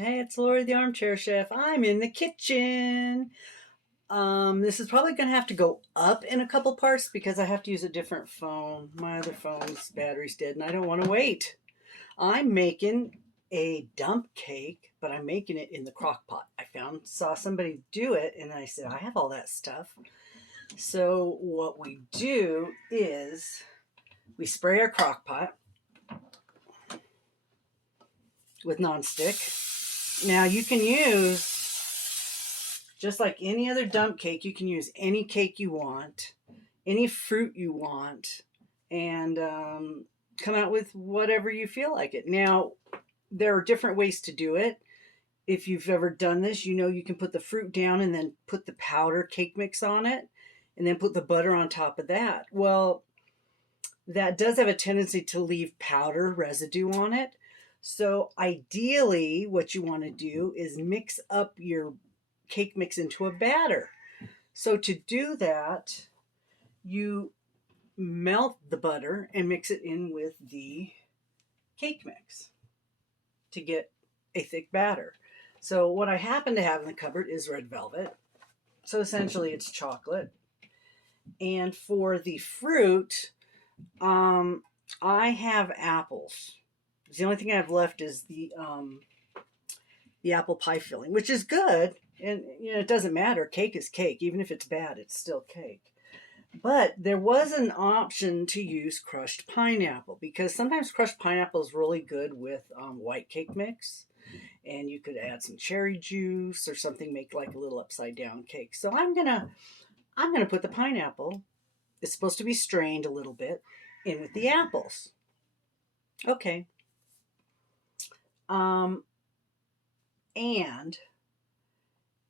Hey, it's Lori the Armchair Chef. I'm in the kitchen. This is probably going to have to go up in a couple parts because I have to use a different phone. My other phone's battery's dead and I don't want to wait. I'm making a dump cake, but I'm making it in the crock pot. Saw somebody do it and I said, I have all that stuff. So what we do is we spray our crock pot with nonstick. Now you can use, just like any other dump cake, you can use any cake you want, any fruit you want, and come out with whatever you feel like it. Now, there are different ways to do it. If you've ever done this, you know you can put the fruit down and then put the powder cake mix on it and then put the butter on top of that. Well, that does have a tendency to leave powder residue on it. So ideally, what you want to do is mix up your cake mix into a batter. So to do that, you melt the butter and mix it in with the cake mix to get a thick batter. So what I happen to have in the cupboard is red velvet. So essentially it's chocolate. And for the fruit, I have apples. The only thing I have left is the apple pie filling, which is good. And it doesn't matter. Cake is cake. Even if it's bad, it's still cake. But there was an option to use crushed pineapple because sometimes crushed pineapple is really good with white cake mix. And you could add some cherry juice or something, make like a little upside down cake. So I'm gonna put the pineapple. It's supposed to be strained a little bit in with the apples. Okay. Um, and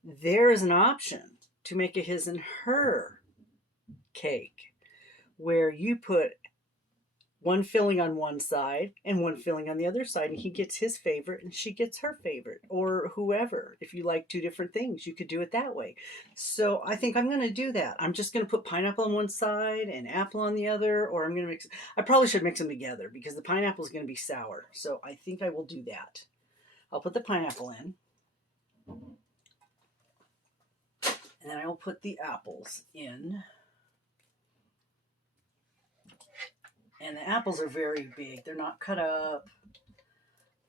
there is an option to make a his and her cake where you put one filling on one side and one filling on the other side, and he gets his favorite and she gets her favorite, or whoever. If you like two different things, you could do it that way. So I think I'm going to do that. I'm just going to put pineapple on one side and apple on the other, or I'm going to mix. I probably should mix them together because the pineapple is going to be sour. So I think I will do that. I'll put the pineapple in, and then I will put the apples in. And the apples are very big. They're not cut up.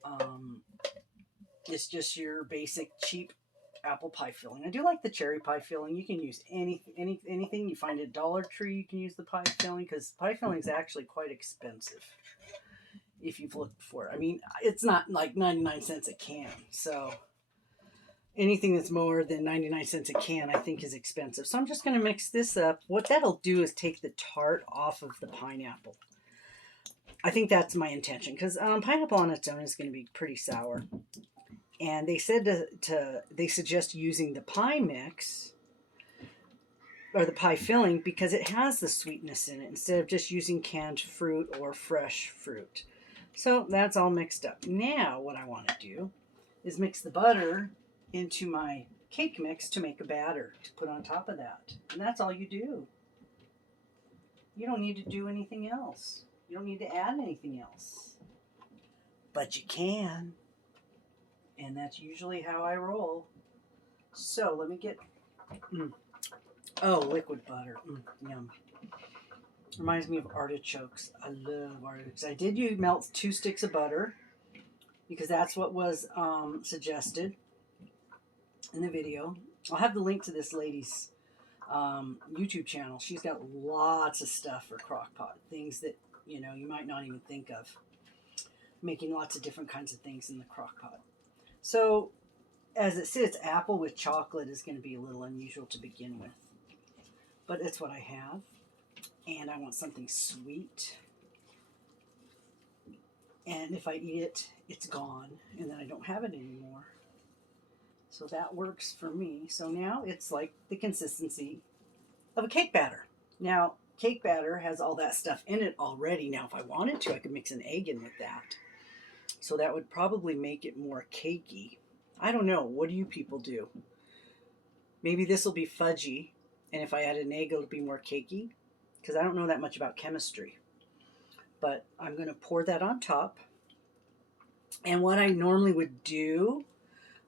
Um, it's just your basic cheap apple pie filling. I do like the cherry pie filling. You can use anything you find at Dollar Tree. You can use the pie filling because pie filling is actually quite expensive if you've looked for it. I mean, it's not like 99 cents a can. So anything that's more than 99 cents a can, I think, is expensive. So I'm just going to mix this up. What that'll do is take the tart off of the pineapple. I think that's my intention because pineapple on its own is going to be pretty sour. And they said they suggest using the pie mix or the pie filling because it has the sweetness in it instead of just using canned fruit or fresh fruit. So that's all mixed up. Now what I want to do is mix the butter into my cake mix to make a batter to put on top of that. And that's all you do. You don't need to do anything else. You don't need to add anything else. But you can. And that's usually how I roll. So let me get... Oh, liquid butter. Yum. Reminds me of artichokes. I love artichokes. I did melt 2 sticks of butter because that's what was suggested in the video. I'll have the link to this lady's YouTube channel. She's got lots of stuff for crock pot. Things that, you might not even think of. Making lots of different kinds of things in the crock pot. So, as it sits, apple with chocolate is going to be a little unusual to begin with. But it's what I have. And I want something sweet. And if I eat it, it's gone. And then I don't have it anymore. So that works for me. So now it's like the consistency of a cake batter. Now, cake batter has all that stuff in it already. Now, if I wanted to, I could mix an egg in with that. So that would probably make it more cakey. I don't know. What do you people do? Maybe this will be fudgy. And if I add an egg, it'll be more cakey. Because I don't know that much about chemistry. But I'm going to pour that on top. And what I normally would do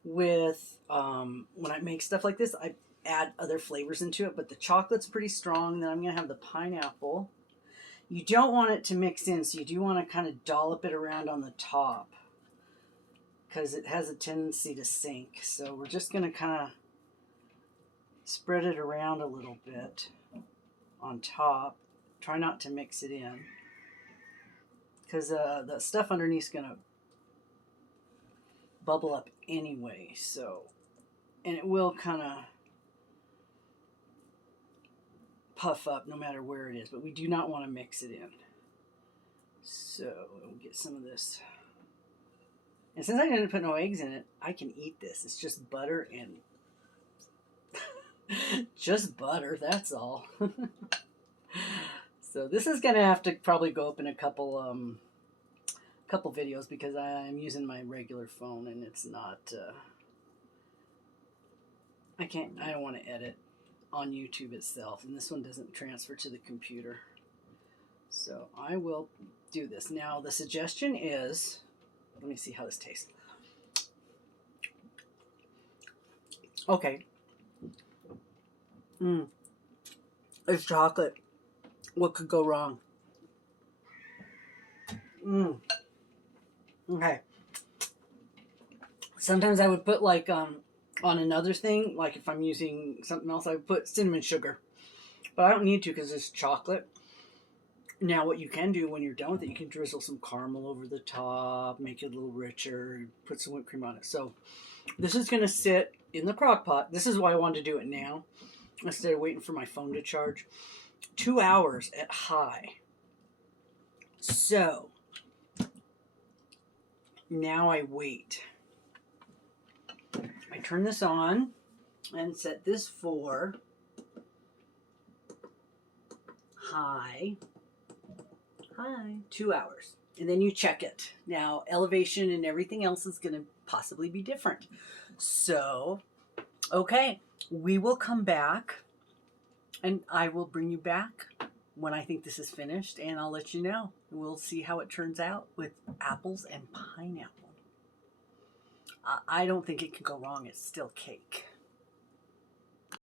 with when I make stuff like this, I add other flavors into it, but the chocolate's pretty strong. Then I'm going to have the pineapple. You don't want it to mix in, so you do want to kind of dollop it around on the top because it has a tendency to sink. So we're just going to kind of spread it around a little bit on top. Try not to mix it in because the stuff underneath is going to bubble up anyway. So, and it will kind of puff up no matter where it is, but we do not want to mix it in. So we'll get some of this. And since I didn't put no eggs in it, I can eat this. It's just butter and just butter, that's all. So this is gonna have to probably go up in a couple videos because I'm using my regular phone and it's not I don't want to edit on YouTube itself, and this one doesn't transfer to the computer. So I will do this. Now the suggestion is, let me see how this tastes. Okay. It's chocolate. What could go wrong? Okay. Sometimes I would put like on another thing, like if I'm using something else, I would put cinnamon sugar. But I don't need to because it's chocolate. Now what you can do when you're done with it, you can drizzle some caramel over the top, make it a little richer, put some whipped cream on it. So this is going to sit in the crock pot. This is why I wanted to do it now, instead of waiting for my phone to charge. 2 hours at high. So now I wait. I turn this on and set this for high, 2 hours. And then you check it. Now, elevation and everything else is going to possibly be different. So, okay, we will come back and I will bring you back when I think this is finished and I'll let you know. We'll see how it turns out with apples and pineapple. I don't think it can go wrong. It's still cake.